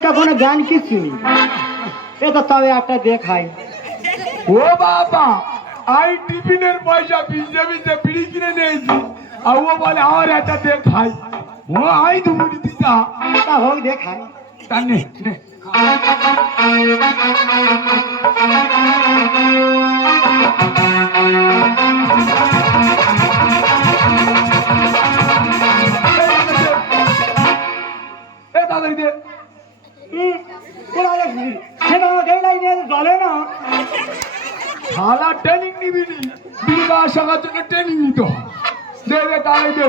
কোনো জ্ঞান কিছু নেই। এ তো তবে একটা দেখাই। ও বাবা, আই টিফিনের পয়সা ভিজে ভিজে বিড়ি কিনে নিয়েছি, আর ও বলে আমার একটা দেখাই। ও আই দুমুড়ি দিতা তা হোক দেখাই। তা নে নে। এ তাড়াতাড়ি দে। সেটা আমাকে এই লাইনে জলে না। শালা ট্রেনিং নিবি নি, বিড়া শাখার জন্য ট্রেনিং নিতে হয়। দে দে তাই দে।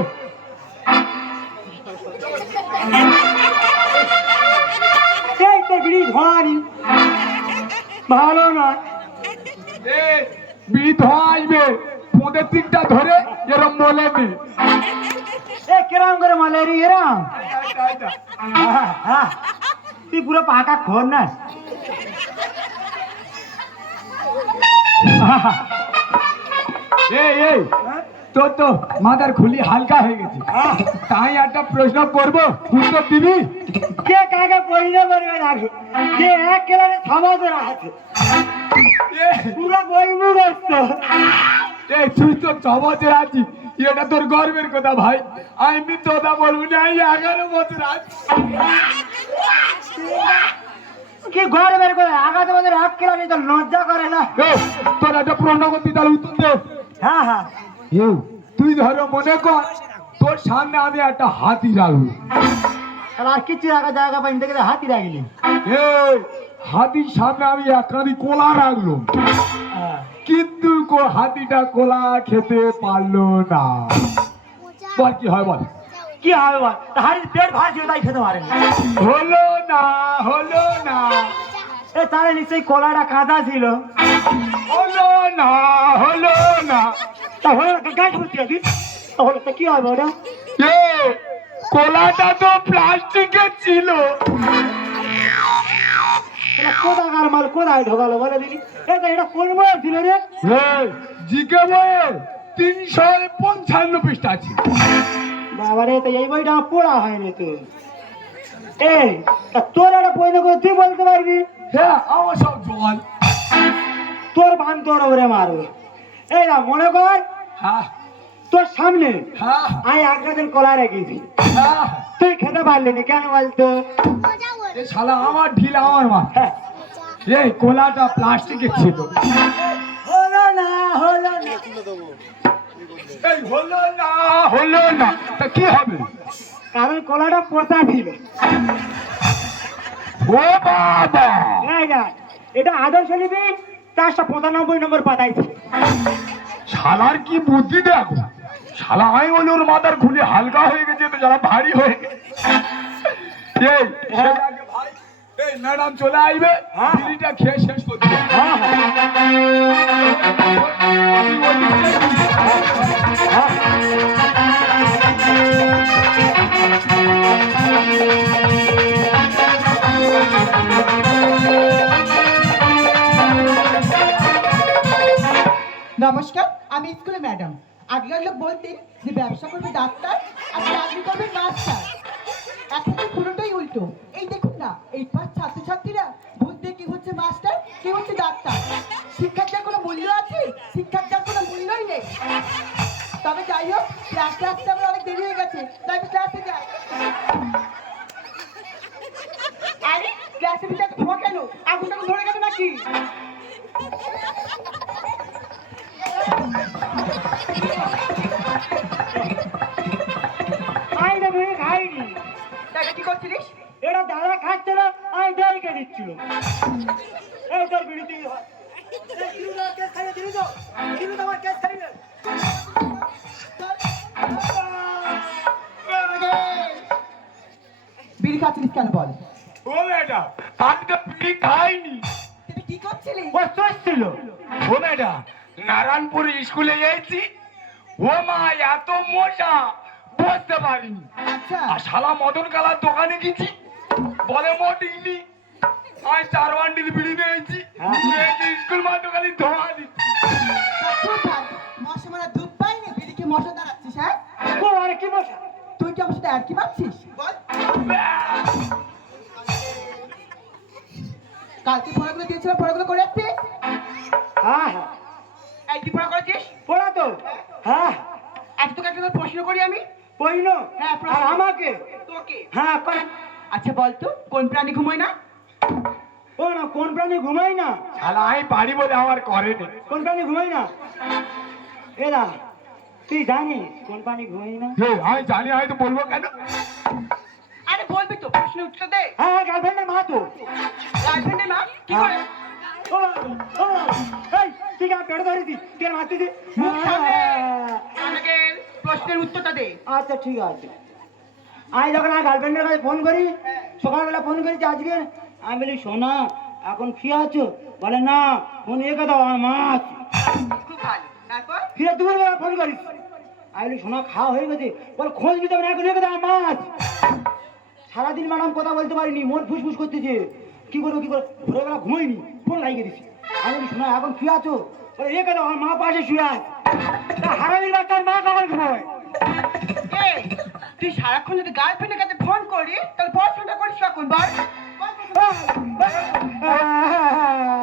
এই তো বিড়ি ধোয়ানি ভালো নয়। এ বিড়ি ধোয়া আসবে, পোঁদের তিনটা ধরে এরম বলে নে। এ কিরম করে মালেরি এরম? তুই পুরো পাকা খোর না। এই এই তোর তো মাথার খুলি হালকা হয়ে গেছে, তাই একটা প্রশ্ন করবো, উত্তর দিবি? কে কাকে পরিণয় করবে না, যে এক কেলারে সমাজের আছে পুরো বই মুখস্থ। এই তুই তো সমাজের আছিস, এটা তোর গর্বের কথা ভাই। আমি তোদা বলবো না, আমি 11 বছর আছি। কি গর্বের করে আগাতে বছর এক কেলারে তো লজ্জা করে না। তোর একটা প্রশ্ন করতে, তার উত্তর দে। হ্যাঁ হ্যাঁ, তুই ধরো মনে কর তোর সামনে আমি একটা হাতি রাখবো। তাহলে আর কিছু রাখা জায়গা পাইনি দেখে হাতি রাখলি। এই হাতির সামনে আমি একখানি কোলা রাখলো, কিন্তু হাতিটা কোলা খেতে পারলো না। বল কি হয় বল? কি হবে বল, হাড়ির পেট ভাসিয়ে তাই খেতে পারেনি। হলো না, হলো না, এ তাহলে নিশ্চয়ই কলাটা কাঁচা ছিল। হলো না, হলো না। তাহলে গাছ বলতে যাবি, তাহলে তো কি হবে ওটা? এ কোলাটা তো প্লাস্টিকের ছিল। কোথাকার মাল কোথায় ঢোকালো বলে দিনি? এটা কোন বয়স ছিল রে? জিকে বইয়ের 355 পৃষ্ঠা আছে। বাবারে, তো এই বইটা আমার পড়া হয়নি তো। এই তোর একটা বই না করে তুই বলতে পারবি? হ্যাঁ, আমার সব জল। তোর ভান তোর ওরে মারবে। এই না মনে কর হ্যাঁ তোর সামনে হ্যাঁ আমি এক গাছের কলা রেখেছি, হ্যাঁ। তুই খেতে পারলি না কেন বলতো? এ শালা আমার ঢিল আমার মা। হ্যাঁ। এই কোলাটা প্লাস্টিকের ছিল। হলো না, হলো না। এই হলো না, হলো না, তা কি হবে? কারণ কলাটা পোষা ছিল। ও বাবা, এই দেখ, এটা আদর্শ লিপি 495 নম্বর পাতায় ছিল। শালার কি বুদ্ধি দেখো। শালা আমি বলি ওর মাথার খুলি হালকা হয়ে গেছে, তো যারা ভারী হয়ে গেছে। এই সেটাকে ভাই, এই ম্যাডাম চলে আসবে, হ্যাঁ। বিড়িটা খেয়ে শেষ করতে হবে। হ্যাঁ নমস্কার, আমি স্কুলে ম্যাডাম। আগেকার লোক বলতেন যে ব্যবসা করবে ডাক্তার আর চাকরি করবে মাস্টার। এখন তো পুরোটাই উল্টো। এই দেখুন না, এই পাঁচ ছাত্রছাত্রীরা ভোট দিয়ে কি হচ্ছে মাস্টার, কি হচ্ছে ডাক্তার। শিক্ষার যার কোনো মূল্য আছে? শিক্ষার যার কোনো মূল্যই নেই। তবে যাই হোক, ক্লাসে আসতে আমার অনেক দেরি হয়ে গেছে, তাই আমি ক্লাসে যাই। আরে ক্লাসে ভিতরে ধোঁয়া কেন? আগুন টাগুন ধরে গেল নাকি? আমি বিড়ি খাইনি। তাই কি করছিলিস? এটা দাদা খাচ্ছে না, আমি দেরিকে দিচ্ছিল। এই তোর বিড়ি তুই হয়। বিড়ি খাচ্ছিলিস কেন বল? ও ম্যাডাম, আমি তো বিড়ি খাইনি। তুই কি করছিলিস? ও চোর ছিল। ও ম্যাডাম, নারায়ণপুর স্কুলে গেছি, ও মা এত মজা বুঝতে পারিনি। আচ্ছা, আর শালা মদন কালার দোকানে গেছি, বলে মোটিংনি, আমি 4 বান্ডিল বিড়ি নিয়েছি, স্কুল মা দোকানে ধোয়া দিচ্ছি। মশা মারা দুধ পাইনি, বিড়িকে মশা দাঁড়াচ্ছিস? হ্যাঁ, ও আর কি বসা? তুই কি আমার সাথে আর কি মারছিস বল? কালকে পড়াগুলো দিয়েছিলাম, পড়াগুলো করে আসছিস? হ্যাঁ হ্যাঁ এই তুই পড়া করেছিস? পড়া তো হ্যাঁ আজ তোকে একটা প্রশ্ন করি আমি। পড়িল হ্যাঁ, প্রশ্ন। আর আমাকে তোকে। হ্যাঁ কর। আচ্ছা বলতো কোন প্রাণী ঘুমোয় না? ও না কোন প্রাণী ঘুমাই না? শালা আমি পারি বলে আমার করে নে। কোন প্রাণী ঘুমাই না? এরা তুই জানিস কোন প্রাণী ঘুমাই না? হে, আমি জানি, আমি তো বলবো কেন? আরে বলবি তো, প্রশ্নের উত্তর দে। হ্যাঁ হ্যাঁ গার্লফ্রেন্ডের মা তো। গার্লফ্রেন্ডের মা কি করে? ও ও এই তুই আমার পেটে ধরে দিস, তুই মারতে দি। মুখ সামনে। আমাকে প্রশ্নের উত্তরটা দে। আচ্ছা ঠিক আছে। আমি যখন আমার গার্লফ্রেন্ডের কাছে ফোন করি, সকালবেলা ফোন করেছি আজকে, আমি বলি সোনা এখন ফ্রি আছো? বলে না, ফোন রেখে দাও আমার মাছ। খুব ভালো। তারপর? ফিরে দুপুরবেলা ফোন করিস, আমি বলি সোনা খাওয়া হয়ে গেছে? বল খোঁজ নিতে হবে না, এখন রেখে দাও আমার মাছ। সারাদিন ম্যাডাম কথা বলতে পারিনি, মন ফুসফুস করতেছে, কি করবো কি করবো, ভোরবেলা ঘুমাইনি, ফোন লাগিয়ে দিছি। আমি বলি শোনা এখন ফ্রি আছো? বলে রেখে দাও আমার মা পাশে শুয়ে আছে। তা হারামির বাচ্চার মা কখন ঘুমোয়? এই, তুই সারাক্ষণ যদি গার্লফ্রেন্ডের কাছে ফোন করিস তাহলে পড়াশোনাটা করিস কখন বল?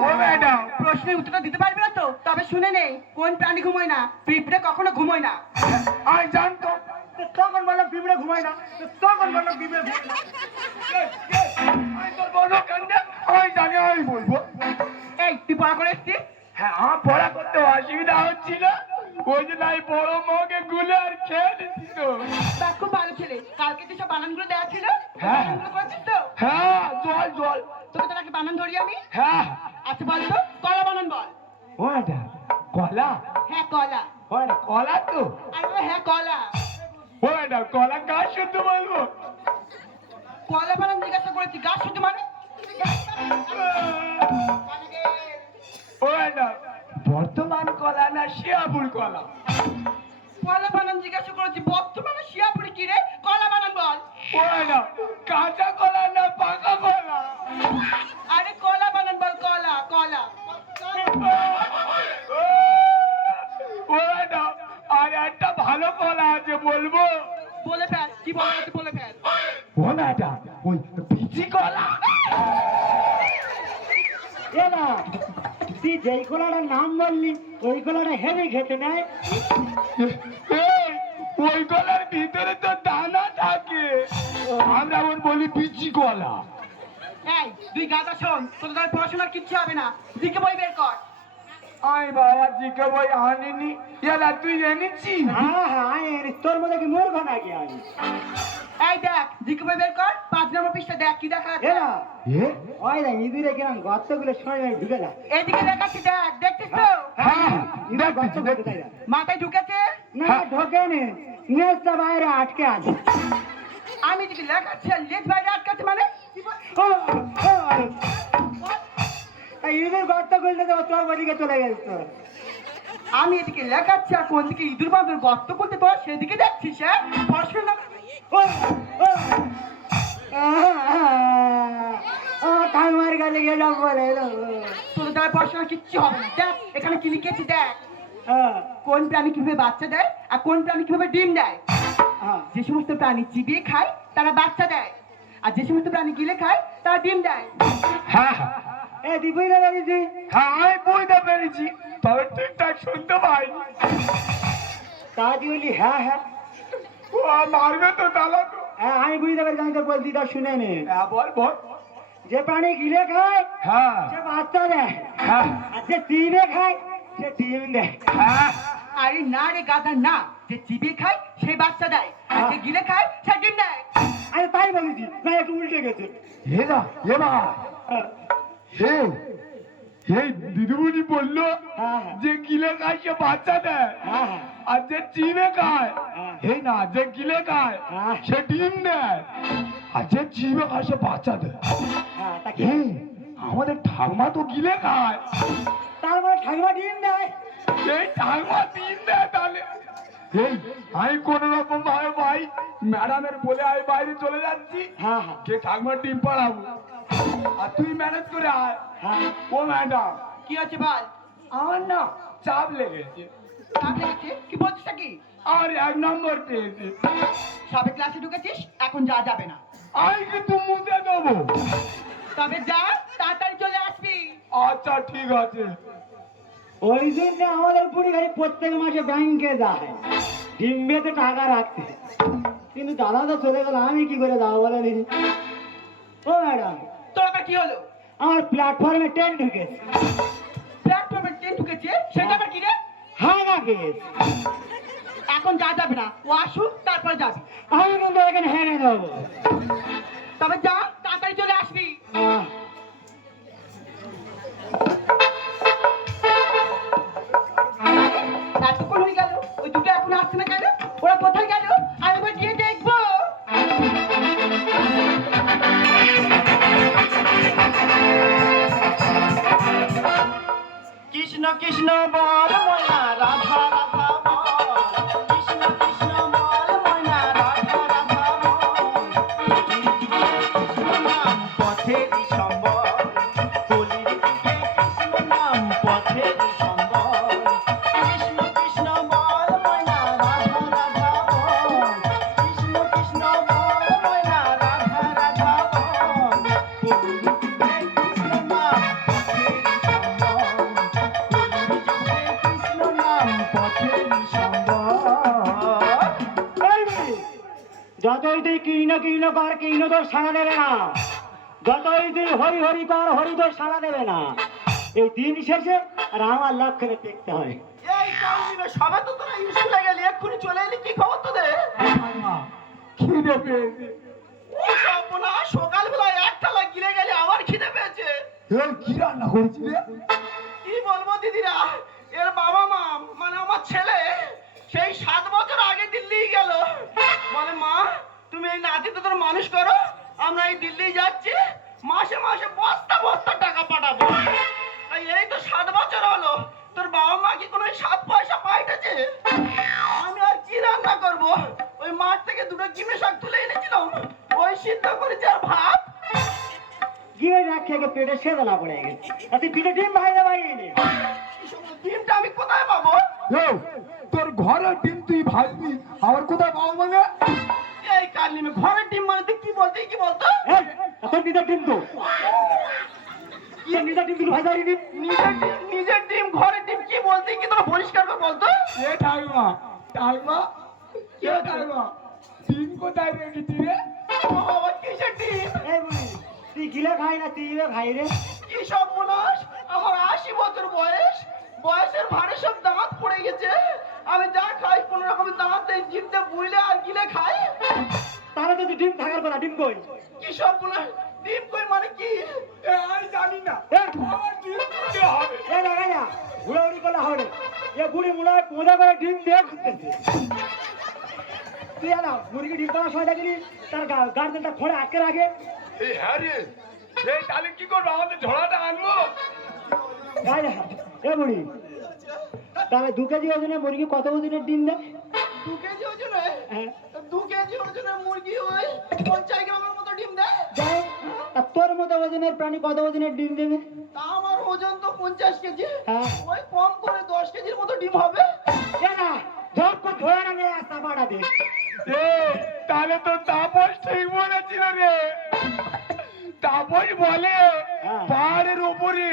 ও ম্যাডাম, প্রশ্নের উত্তরটা দিতে পারবি না তো? তবে শুনে নে, কোন প্রাণী ঘুমোয় না? পিঁপড়ে কখনো ঘুমোয় না। আমি জানতো। তখন বললাম পিঁপড়ে ঘুমায় না, তখন বললাম পিঁপড়ে ঘুমায় না। আমি তোর বলবো কেন রে? আমি জানি, আমি বলবো। এই তুই পড়া করে এসছিস? হ্যাঁ, আমার পড়া করতে অসুবিধা হচ্ছিল, ওই জন্য আমি বড় মগে গুলে আর খেয়ে দিচ্ছি তো। তা খুব ভালো ছেলে। কালকে তুই সব বানানগুলো দেওয়া ছিল, হ্যাঁ। বানানগুলো করেছিস তো? হ্যাঁ, জল জল। তোকে তার আগে বানান ধরি আমি। হ্যাঁ। আচ্ছা বল তো, কলা বানান বল। ও ম্যাডাম, কলা? হ্যাঁ কলা। ও ম্যাডাম, কলা তো? আরে বাবা, হ্যাঁ কলা। ও ম্যাডাম, কলা গাছ শুদ্ধ বলবো? কলা বানান জিজ্ঞাসা করেছি, গাছ শুধু মানে? ও ম্যাডাম, বর্তমান কলা না শিয়াপুর কলা? কলা বানান জিজ্ঞাসা করেছি, বর্তমানে শিয়াপুরি কি রে? কলা বানান বল। ও ম্যাডাম, কাঁচা কলা না পাকা কলা? আরে কলা বানান বল, কলা কলা। ও ম্যাডাম, আর একটা ভালো কলা আছে, বলবো? বলে ফেল, কি বলার আছে বলে ফেল। ও ম্যাডাম, ওই বিচি কলা। এ না তুই যেই কলাটার নাম বললি ওই কলাটা হেভি খেতে নেয়। এই, ওই কলার ভিতরে তো দানা থাকে, আমরা ওর বলি বিচি কলা। এই তুই গাদা শোন, তোদের দ্বারা পড়াশোনার কিচ্ছু হবে না। দিকে বই বের কর। আই বাবা, জিকে বই আনিনি। এলা তুই এনেছি? হ্যাঁ হ্যাঁ তোর মধ্যে কি মূর্খ নাকি আমি? এই দেখ, দিকে বই বের কর, 5 নম্বর পৃষ্ঠা দেখ কি দেখা আছে। এরা এ? ওই দেখ ইঁদুরে কিরম গর্তগুলো সময় ঢুকে যায়। এদিকে দেখাচ্ছি, দেখ, দেখছিস তো? হ্যাঁ, ইঁদুর গর্ত দেখতেছি, ঢুকে দেখতেছি। যায়। মাথায় ঢুকেছে? না ঢোকে নে, নেজটা বাইরে আটকে আছে। আমি এদিকে লেখাচ্ছি আর লেজ বাইরে আটকাচ্ছে মানে? ও, ও, এই ইঁদুর গর্ত খুলতে দেবো, তোর ওদিকে চলে গেছে তোর। আমি এদিকে লেখাচ্ছি আর কোন দিকে ইঁদুর বাঁদর গর্ত করতে তোর সেদিকে দেখছিস? হ্যাঁ, পড়াশোনা ও, ও, ও ঠাকুমার কাছে গেলাম বলে তোদের দ্বারা পড়াশোনা কিচ্ছু হবে না। দেখ এখানে কি লিখেছি, দেখ কোন প্রাণী কিভাবে বাচ্চা দেয় আর কোন প্রাণী কিভাবে ডিম দেয়। যে সমস্ত প্রাণী চিবিয়ে খায় তারা বাচ্চা দেয়, আর যে সমস্ত প্রাণী গিলে খায় তারা ডিম দেয়। হ্যাঁ এ দীপুই না দিদি হ্যাঁ, আমি বুঝতে পেরেছি, তবে ঠিকঠাক শুনতে পাইনি। তাজি বলি হ্যাঁ হ্যাঁ ও মারবে তো, তালা তো। হ্যাঁ আমি বুঝতে পারছি, আমি তোর বলছি তা শুনে নে। হ্যাঁ, বল বল। যে প্রাণী গিলে খায় হ্যাঁ সে বাচ্চা দেয়, হ্যাঁ আর যে ডিমে খায় সে ডিম দেয়। হ্যাঁ। আরে না রে গাধা না, যে চিবিয়ে খায় সে বাচ্চা দেয়, আর যে গিলে খায় সে ডিম দেয়। আমি তাই বলেছি, না একটু উল্টে গেছে। এ না, এ মা, হ্যাঁ, হে, এই দিদিমণি বললো হ্যাঁ, হ্যাঁ, যে গিলে খায় সে বাচ্চা দেয়, হ্যাঁ, হ্যাঁ, আর যে চিবে খায়, হ্যাঁ। এই না, যে গিলে খায় হ্যাঁ। সে ডিম দেয়, আর যে চিবে খায় সে বাচ্চা দেয়। হ্যাঁ, তা কি? এই, আমাদের ঠাকমা তো গিলে খায়, তার মানে ঠাকুমা ডিম দেয়। এই ঠাকমা ডিম দেয় তাহলে। এই, আমি কোন রকম ভাবে ভাই ম্যাডামের বলে আমি বাইরে চলে যাচ্ছি, হ্যাঁ হ্যাঁ কে ঠাকমার ডিম পাড়াবো, আর তুই ম্যানেজ করে আয়। হ্যাঁ ও ম্যাডাম, কি হচ্ছে বল? আমার না চাপ লেগেছে, চাপ লেগেছে? কি বলছিস কি? আর 1 নম্বর পেয়েছে, সবে ক্লাসে ঢুকেছিস, এখন যা যাবে না। আমি কিন্তু মুতে দেবো। তবে যা, তাড়াতাড়ি চলে আসবি। আচ্ছা ঠিক আছে। ওই জন্য আমাদের বুড়ি গাড়ি প্রত্যেক মাসে ব্যাংকে যায় ডিম বেতে টাকা রাখতে। কিন্তু দাদা তো চলে গেল, আমি কি করে যাবো বলে দিদি? ও ম্যাডাম, তোর আবার কি হলো? আমার প্ল্যাটফর্মে ট্রেন ঢুকেছে। প্ল্যাটফর্মে ট্রেন ঢুকেছে, সেটা আবার কি রে? হ্যাঁ না কেস, এখন যা যাবে না, ও আসুক তারপর যাবি। আমি কিন্তু এখানে হেরে দেবো। তবে যা, তাড়াতাড়ি চলে আসবি। এতক্ষণ হয়ে গেল, ওই দুটো এখন আসছে না কেন? ওরা কোথায় গেল? আমি এবার গিয়ে দেখবো। কৃষ্ণ কৃষ্ণ বল ময়না রাধা রাধা বল, কৃষ্ণ কৃষ্ণ বল ময়না রাধা রাধা বল, কৃষ্ণ নাম পথের সম্বল, কলির যুগে কৃষ্ণ নাম পথের সম্বল, কৃষ্ণ কৃষ্ণ বল ময়না রাধা রাধা বল, কৃষ্ণ কৃষ্ণ বল ময়না রাধা রাধা বল, কলির যুগে কৃষ্ণ নাম পথের যতই তুই কৃষ্ণ কৃষ্ণ কর কৃষ্ণ তোর সাড়া দেবে না, যতই তুই হরি হরি কর হরি তোর সাড়া দেবে না। এই দিন শেষে আর আমার লক্ষ্যে দেখতে হয়। এই কাউন্সিলর, সবাই তো তোরা স্কুলে গেলি, এক্ষুনি চলে এলি, কি খবর তোদের? খিদে পেয়েছে। ও সর্বনা, সকালবেলা এক থালা গিলে গেলি, আবার খিদে পেয়েছে। এই কি রান্না করেছি রে? কি বলবো দিদিরা, এর বাবা মা মানে আমার ছেলে সেই 7 বছর আগে দিল্লি গেল। বলে মা, তুমি এই নাতিতে তোর মানুষ করো, আমরা এই দিল্লি যাচ্ছি, মাসে মাসে বস্তা বস্তা টাকা পাঠাবো। তাই এই তো 7 বছর হলো, তোর বাবা মা কি কোনো 7 পয়সা পাইতেছে? আমি আর কি রান্না করব? ওই মাঠ থেকে দুটো কিমে শাক তুলে এনেছিলাম, ওই সিদ্ধ করেছি আর ভাত। গিয়ে রাখে পেটে সেদনা পড়ে গেছে, তুই পিঠে ডিম ভাই না ভাই এনে ডিমটা আমি কোথায় পাবো? এই, তোর ঘরে ডিম তুই ভাজবি, আমার কোথায় পাবো মানে? এই কালিমে ঘরের ডিম মানে তুই কি বলতে তোর নিজের ডিম তো নিজের ডিম তুই ভাই যাবি নিজের ডিম ঘরের ডিম কি বলতে কি তোর পরিষ্কার করে বলতো? এ ঠাকুমা, ঠাকুমা, কে ঠাকুমা? ডিম কোথায় রেখেছি রে? ও বাবা, কিসের ডিম? এই বুড়ি, তুই গিলে খাই না তুই খাই রে? কি সর্বনাশ, আমার 80 বছর বয়স, বয়সের ভারে সব দাঁত পড়ে গেছে। আমি যা খাই কোন রকমের দাঁত এই জিভতে বুইলে আর গিলে খাই। তাহলে তো তুই ডিম থাকার কথা, ডিম কই? কি সর্বনাশ, ডিম কই মানে কি? আমি জানি না, এই, আমার ডিম দিতে হবে। এই লাগাই না, ঘুরাঘুরি করলে হবে। এ বুড়ি মুড়ায় মজা করে ডিম দিয়ে ঘুরতেছে। তুই না মুরগি ডিম পাওয়ার সময় দেখিনি তার গার্জেনটা খোঁড়ে আটকে রাখে। এই হ্যাঁ রে, এই তাহলে কি করবো? আমাদের ঝোড়াটা আনবো? গাই না, এ বুড়ি, তাহলে 2 কেজি ওজনে মুরগি কত ওজনের ডিম দেয়? 2 কেজি ওজনে? হ্যাঁ, 2 কেজি ওজনের মুরগি ওই 50 গ্রামের মতো ডিম দেয়। যাই, আর তোর মতো ওজনের প্রাণী কত ওজনের ডিম দেবে? তা আমার ওজন তো 50 কেজি, হ্যাঁ। ওই কম করে 10 কেজির মতো ডিম হবে। এ না, ঝপ করে ধরে না নিয়ে আসতে পারা দে। এ, তাহলে তো তাপস ঠিক বলেছিল রে। তাপস বলে হ্যাঁ। পাহাড়ের উপরে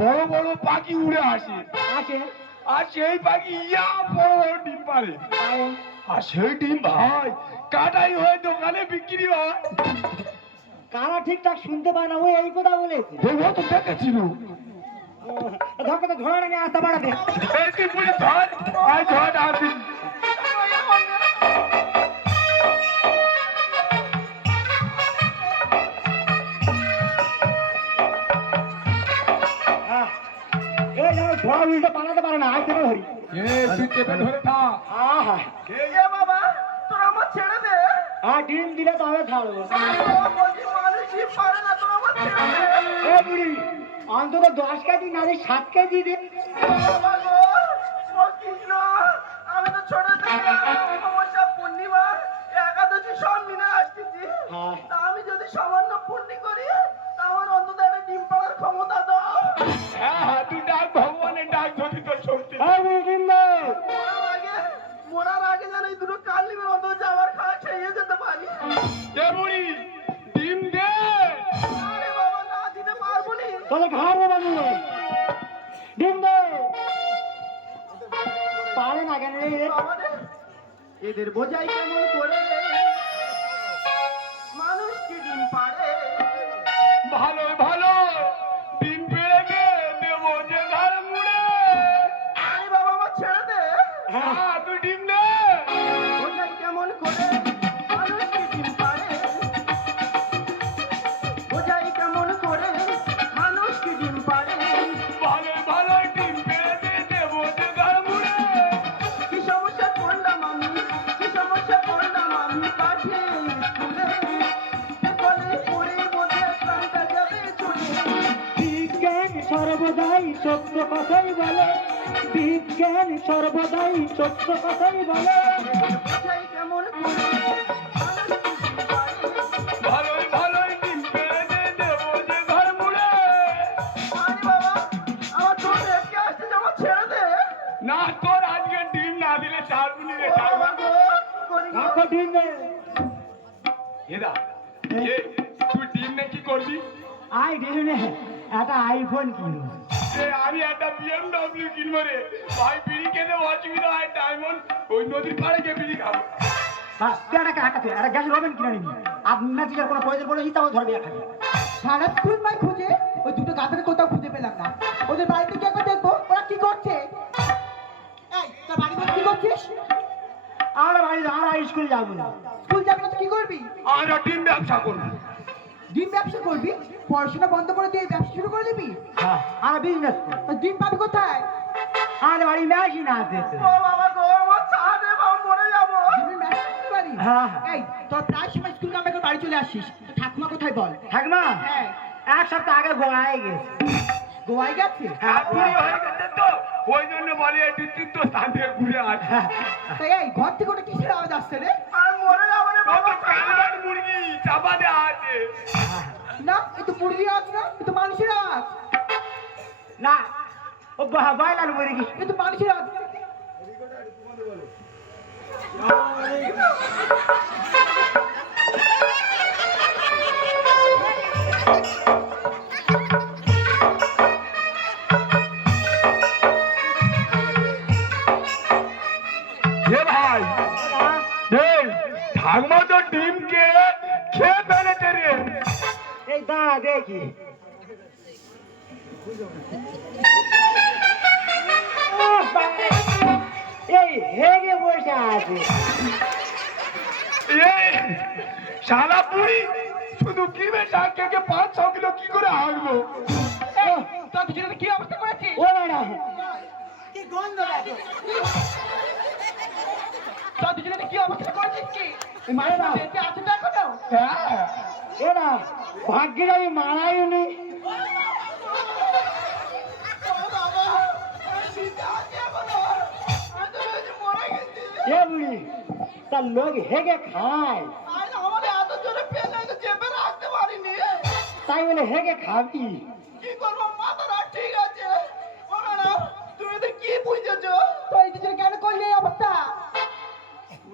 বড় বড় পাখি উড়ে আসে, আসে, আর সেই পাখি ইয়া বড় বড় ডিম পারে, আয়। আর সেই ডিম ভাই কাটাই হয়ে দোকানে বিক্রি হয়। কারা ঠিকঠাক শুনতে পায় না, ওই এই কথা বলেছে। ও তো দেখেছিল। ধপ করে ধরে না নিয়ে আসতে পারা দে। এই তুই পুলিশ ধর, আয় ধর আসবি। হ্যাঁ, এই যাও ধরা উল্টো পালাতে পারে না, আয় থেকে ধরি। তুই চেপে ধরে থাক। আহা, এ বাবা, তোর আমার ছেড়ে দে। আর ডিম দিলে তবে ছাড়বো। বলছি মানুষ ডিম পারে না, তোর আমার ছেড়ে দে। এ বুড়ি, অন্তত 10 কেজি না 7 কেজি দে। বাবা গো, ও কৃষ্ণ, আমি তো ছোট থেকে অমাবস্যা, পূর্ণিমা, একাদশী সব মিলে আসতেছি। হ্যাঁ। তা আমি যদি সামান্য পুণ্যি করি, তা আমার অন্তত একটা ডিম পাড়ার ক্ষমতা দাও। হ্যাঁ, তুই ডাক ভগবানের ডাক যদি তোর শক্তি। এই বুড়ি ডিম দে। মরার আগে যেন এই দুটো কালিমের অন্তত যাওয়ার খাওয়া খেয়ে যেতে পারি। এ বুড়ি, ডিম দে। আরে বাবা, না দিতে পারবো নি। তাহলে ঘাড় বানিয়ে ডিম দে পারে না কেন রে এদের বোঝাই কেমন করে মানুষ কি ডিম পারে ভালো ভালো ডিম পেড়ে দে দেবো যে ঘর মুড়ে। আরে বাবা আমার ছেড়ে দে হ্যাঁ তুই ডিম দে। বোঝাই কেমন করে মানুষ কি ডিম পারে বোঝাই কেমন করে মানুষ কি ডিম পারে ভালো ভালো ডিম পেড়ে দে দেবো যে ঘর মুড়ে। কি সমস্যা পড়লাম আমি কি সমস্যা পড়লাম আমি পাঠিয়ে স্কুলে পড়ে মধ্যে প্রাণটা যাবে চলে বিজ্ঞান সর্বদাই সত্য কথাই বলে, বিজ্ঞান সর্বদাই সত্য কথাই বলে। বোঝাই কেমন করে মানুষ কি ডিম পারে ভালো ভালো ডিম পেড়ে দে দেবো যে ঘর মুড়ে। আরে বাবা আমার তো রেখে আসছে আমার ছেড়ে দে না তোর আজকে ডিম না দিলে ছাড়বুনি রে ও বাবা ছাড়বো। গো করি গো। রাখো ডিম দে এদা তুই ডিম নে কি করবি? আই ডিম নে একটা আইফোন কিনো। আমি একটা BMW কিনবো রে ভাই। বিড়ি খেতে অসুবিধা হয় ডায়মন্ড ওই নদীর পাড়ে গিয়ে বিড়ি খাবো। হ্যাঁ তুই একটা কাকাতে একটা গ্যাস ওভেন কিনে নিবি। আপনার যদি কোনো প্রয়োজন পড়ে তাও ধরবি খাবি। সারা স্কুল মাই খুঁজে ওই দুটো গাধাকে কোথাও খুঁজে পেলাম না। ওদের বাড়িতে গিয়ে একবার দেখবো ওরা কি করছে। এই তোর বাড়ি বসে কি করছিস? আমরা বাড়ি আমরা স্কুল যাবো না। স্কুল যাবি না তো কি করবি? আমরা ডিম ব্যবসা করবো। ডিম ব্যবসা করবি? পড়াশোনা বন্ধ করে দিয়ে ব্যবসা শুরু করে দিবি? হ্যাঁ আমরা বিজনেস করি। তা ডিম পাবি কোথায়? আমাদের বাড়ি মেশিন আছে তো। ও বাবা গো আমার ছাড়ে বাবা মরে যাবো ডিমের ব্যবসা করতে পারি? হ্যাঁ, হ্যাঁ। এই তোর প্রায় সময় স্কুল কামে করে বাড়ি চলে আসিস। তো ঠাকুমা কোথায় বল? ঠাকুমা হ্যাঁ এক সপ্তাহ আগে গোয়ায় গেছে। গোয়ায় গেছে? চাকরি হয়ে গেছে তো ওই জন্য বলে একটু তীর্থস্থান থেকে ঘুরে আসে। তাই এই ঘর থেকে ওটা কিসের আওয়াজ আসছে রে? আর মরে যাবো রে ও বাবা তো কালবাট মুরগি চাপা দেওয়া আছে। না এ তো মুরগি আওয়াজ না, এ তো মানুষের আওয়াজ। না ও বয়লার মুরগি। এ তো মানুষের আওয়াজ। এ ভাই এই ঠাকুমা তো ডিমকে খেয়ে ফেলেছে রে। এই দাঁড়া দেখি। এই হেগে বসে আছে। এই শালা পুরি শুধু কি বেটা কে 5-6 কিলো কি করে হাঁকবো? তোর দুজনে কি অবস্থা করেছিস? ও ম্যাডাম কি গন্ধ দেখো। তোর দুজনে কি অবস্থা করেছিস কি? এই মায়ের বেঁচে আছে তো এখনো? হ্যাঁ এরা ভাগ্যের আমি মারাইনি। এ বুড়ি তার লোক হেগে খায় তাই বলে হেগে খাবি। তো এই দুজনে কেন করলি এই অবস্থা?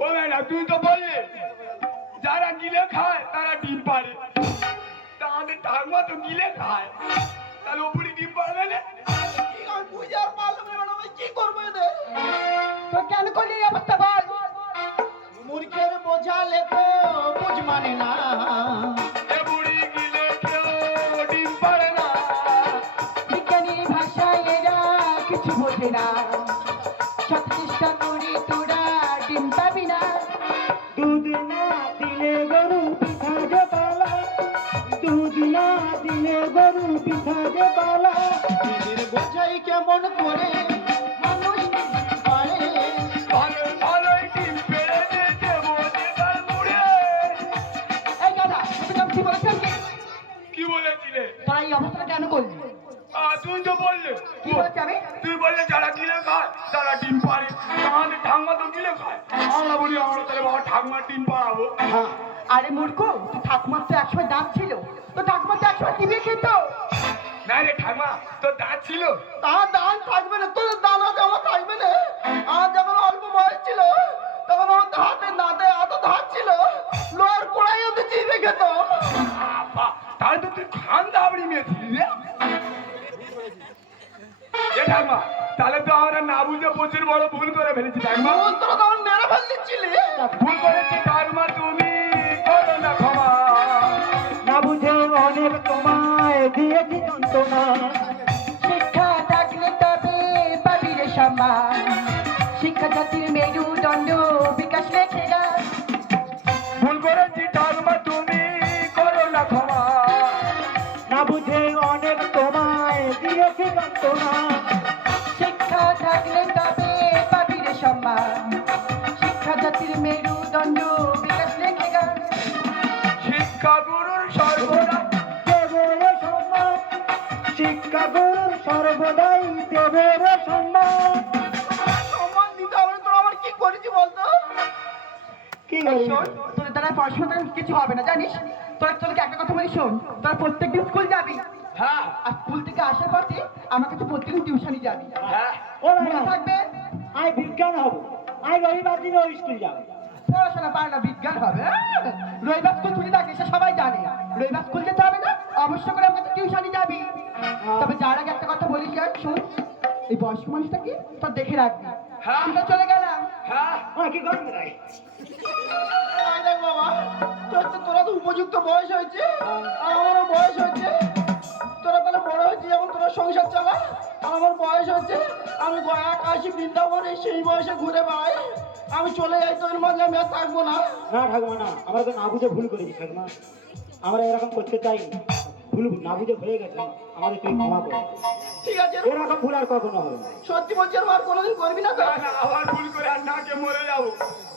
বলে না তুই তো বললে যারা গিলে খায় তারা ডিম পারে। তাহলে ঠাকুমা তো গিলে খায় তাহলে ওপরে ডিম পারবে না। তো কেন করলি এই অবস্থা বল? মূর্খের বোঝালে তো বুঝ মানে না এ বুড়ি গিলে কেউ ডিম পারে না। বিজ্ঞানী ভাষায় এরা কিছু বোঝে না। শত চেষ্টা করি তোরা ডিম পাবি না। দুধ না দিলে গরু পিঠা যে পালা, দুধ না দিলে গরু পিঠা যে পালা। এদের বোঝাই কেমন করে মানুষ পারে ভালো ভালোই ডিম পেড়ে দে দেবো যে তার মুড়ে। এই দাদা তোকে আমি কি বলেছিলাম কি? কি বলেছিলে? তোরা এই অবস্থাটা কেন করলি? তুই তো বললে কি বলেছি আমি? তুই বললে যারা গিলে খায় তারা ডিম পারে। তাহলে ঠাকুমা তো গিলে খায়। আমরা বলি আমরা তাহলে বাবা ঠাকুমার ডিম পাড়াবো। আরে মূর্খ, তো ঠাকুমার তো একসময় দাঁত ছিল, তো ঠাকুমার তো একসময় চিবিয়ে খেত। না রে ঠাকুমা তোর দাঁত ছিল। তার দান থাকবে না তোর দানা জমা থাকবে না আমার যখন অল্প বয়স ছিল তখন আমার হাতে দাঁতে এত ধার ছিল লোহার কোড়াই ওতে চিপে খেত তাহলে তো তুই খান দাবড়ি মেয়েছিলি রে। ঠাকমা, তাহলে তো আমরা না বুঝে প্রচুর বড় ভুল করে ফেলেছি ঠাকমা। তোরা তখন মেরে ফেল দিচ্ছিলি। ভুল করেছি ঠাকমা, তুমি করো না ক্ষমা। না বুঝে অনেক তোমায় দিয়েছি যন্ত্রণা। শিক্ষা থাকলে তবে পাবি রে সম্মান, শিক্ষা জাতির মেরুদণ্ড বিকাশ রেখে গা। ভুল করেছি ঠাকমা, তুমি করো না ক্ষমা। না বুঝে অনেক তোমায় দিয়েছি যন্ত্রণা। শিক্ষা থাকলে তবে পাবি রে সম্মান, শিক্ষা জাতির মেরুদণ্ড বিকাশ রেখে গা। শিক্ষা গুরুর সর্বদা দেবের সম্মান, শিক্ষা গুরু সর্বদাই দেবের সম্মান। সম্মান দিতে হবে না, তোরা আমার কি করেছি বলতো? কি এই করি? শোন, তোদের দ্বারা পড়াশোনা কিছু হবে না জানিস। তোদেরকে একটা কথা বলি শোন, তোরা প্রত্যেকদিন স্কুল যাবি, হ্যাঁ আর স্কুল থেকে আসার পথে আমার কাছে প্রত্যেকদিন টিউশনি যাবি। হ্যাঁ ও মনে ম্যাডাম, থাকবে, আমি বিজ্ঞান হব, আমি রবিবার দিনে ওই স্কুল যাবো। পড়াশোনা পারে না বিজ্ঞান হবে। রবিবার স্কুল ছুটি থাকে সে সবাই জানে। রবিবার স্কুল যেতে হবে না, অবশ্য করে আমার কাছে টিউশনি যাবি। তবে যার আগে একটা কথা বলি শোন, এই বয়স্ক মানুষটাকে তোর দেখে রাখবি। হ্যাঁ। আমরা চলে গেলাম। হ্যাঁ কি করবি তাই? এই দেখ বাবা, তোরা তো উপযুক্ত বয়স হয়েছে, আর আমারও বয়স হয়েছে। তোরা তাহলে বড় হয়েছে, যখন তোরা সংসার চালা, আর আমার বয়স হচ্ছে, আমি গয়া কাশি বৃন্দাবনে সেই বয়সে ঘুরে বেড়াই। আমি চলে যাই, তোদের মাঝে আমি আর থাকবো না। না ঠাকুমা না, আমরা তো না বুঝে ভুল করেছি ঠাকুমা, আমরা এরকম করতে চাই না। ভুল না বুঝে হয়ে গেছে, আমাদের তুই ক্ষমা করে। ঠিক আছে, এরকম ভুল আর কখনো হবে না। সত্যি বলছি, আর কোনোদিন করবি না তো? না, না, আবার ভুল করে আর না কে মরে যাবো।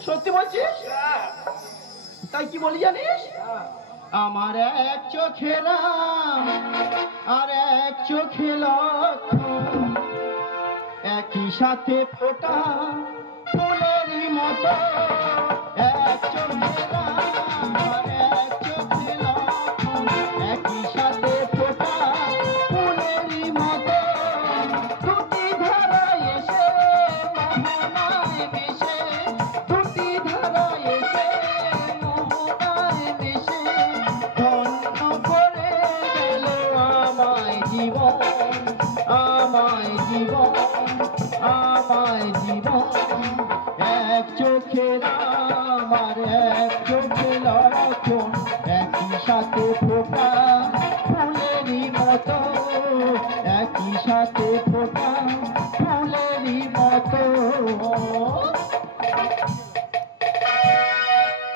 সত্যি বলছিস? হ্যাঁ, তাই কি বলি জানিস? আমার এক চোখে রাম, আর এক চোখে লক্ষ্মণ, একই সাথে ফোটা ফুলেরই মতো। এক চোখে রাম, আর এক চোখে লক্ষ্মণ, একই সাথে ফোটা ফুলেরই মতো। দুটি ধারায় এসে মোহনায় মিশে, দুটি ধারায় এসে মোহনায় মিশে, ধন্য করে গেল আমায় জীবন, আমায় জীবন, আমায় জীবন। এক চোখে রাম, আর এক চোখে লক্ষ্মণ, একই সাথে ফোটা